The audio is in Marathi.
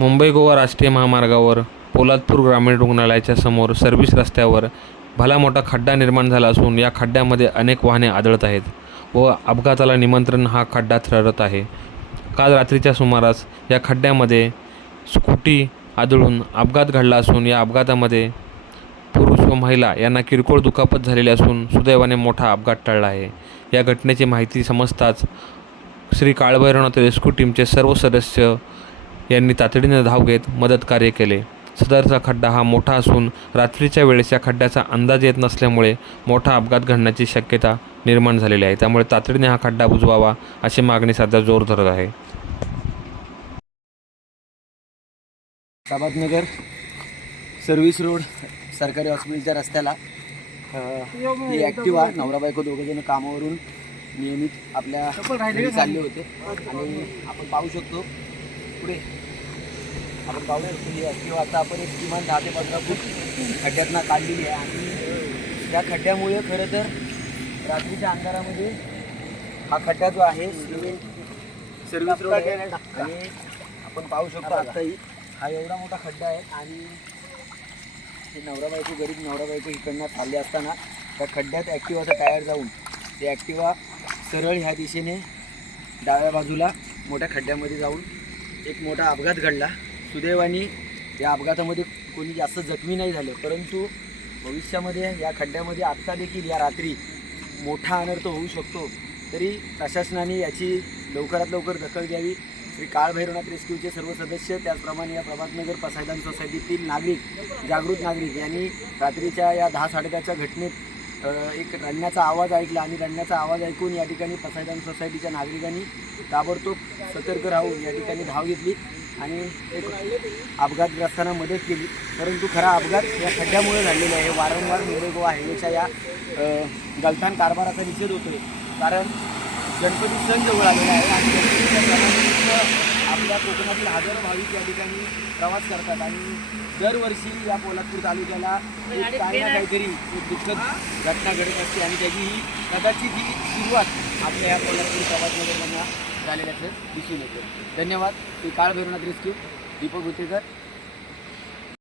मुंबई गोवा राष्ट्रीय महामार्गावर पोलादपूर ग्रामीण रुग्णालयाच्या समोर सर्व्हिस रस्त्यावर भला मोठा खड्डा निर्माण झाला असून या खड्ड्यामध्ये अनेक वाहने आदळत आहेत व अपघाताला निमंत्रण हा खड्डा ठरत आहे. काल रात्रीच्या सुमारास या खड्ड्यामध्ये स्कूटी आदळून अपघात घडला असून या अपघातामध्ये पुरुष व महिला यांना किरकोळ दुखापत झालेली असून सुदैवाने मोठा अपघात टळला आहे. या घटनेची माहिती समजताच श्री काळभैरवनाथ रेस्क्यू टीमचे सर्व सदस्य यांनी तातडीने धाव घेत मदत कार्य केले. सदरचा खड्डा हा मोठा असून रात्रीच्या वेळेस या खड्ड्याचा अंदाज येत नसल्यामुळे मोठा अपघात घडण्याची शक्यता निर्माण झालेली आहे. त्यामुळे तातडीने हा खड्डा बुजवावा अशी मागणी सध्या जोर धरत आहे. साबादनगर सर्व्हिस रोड सरकारी हॉस्पिटलच्या रस्त्याला ही ॲक्टिवा नवरा बायको दोघंजण कामावरून नियमित आपल्या चालले होते. आणि आपण पाहू शकतो पुढे. आपण पाहू शकतो ही ॲक्टिवा आता आपण एक किमान दहा ते पंधरा फूट खड्ड्यातनं काढलेली आहे. आणि या खड्ड्यामुळे खरं तर रात्रीच्या अंधारामध्ये हा खड्डा जो आहे सर्व्हिस रोड आहे. आणि आपण पाहू शकतो आत्ताही हा एवढा मोठा खड्डा आहे आणि हे नवरा बायको गरीब नवरा बायको इकडनं चालले असताना त्या खड्ड्यात ॲक्टिवाचा टायर जाऊन ते ॲक्टिवा सरळ ह्या दिशेने डाव्या बाजूला मोठ्या खड्ड्यामध्ये जाऊन एक मोठा अपघात घडला. सुदैवाने या अपघातामध्ये कोणी जास्त जखमी नाही झालं. परंतु भविष्यामध्ये या खड्ड्यामध्ये आत्ता देखील या रात्री मोठा अनर्थ होऊ शकतो. तरी प्रशासनाने याची लवकरात लवकर दखल घ्यावी. श्री काळभैरवनाथ रेस्क्यूचे सर्व सदस्य त्याचप्रमाणे या प्रभातनगर पसायदान सोसायटीतील नागरिक जागृत नागरिक यांनी रात्रीच्या या दहा साडेदहाच्या घटनेत एक रडण्याचा आवाज ऐकला आणि रडण्याचा आवाज ऐकून या ठिकाणी पसायदान सोसायटीच्या नागरिकांनी ताबडतोब सतर्क राहून या ठिकाणी धाव घेतली आणि एक अपघातग्रस्तांना मदत केली. परंतु खरा अपघात या खड्ड्यामुळे झालेला आहे. वारंवार मुंबई गोवा हायवेच्या या गलथान कारभाराचा निषेध होतोय. कारण गणपती सण जवळ आलेला आहे आणि गणपतीच्या कोकणातील हजारो भाविक या ठिकाणी प्रवास करतात आणि दरवर्षी या पोलादपूर तालुक्याला एक काही ना काहीतरी एक दुःखद घटना घडत असते आणि त्याची ही कदाचित ही सुरुवात आपल्या या पोलादपूर प्रवासनगरमधनं झालेल्याचं दिसून येते. धन्यवाद. श्री काळ भैरवनाथ रेस्क्यू दीपक भुतेकर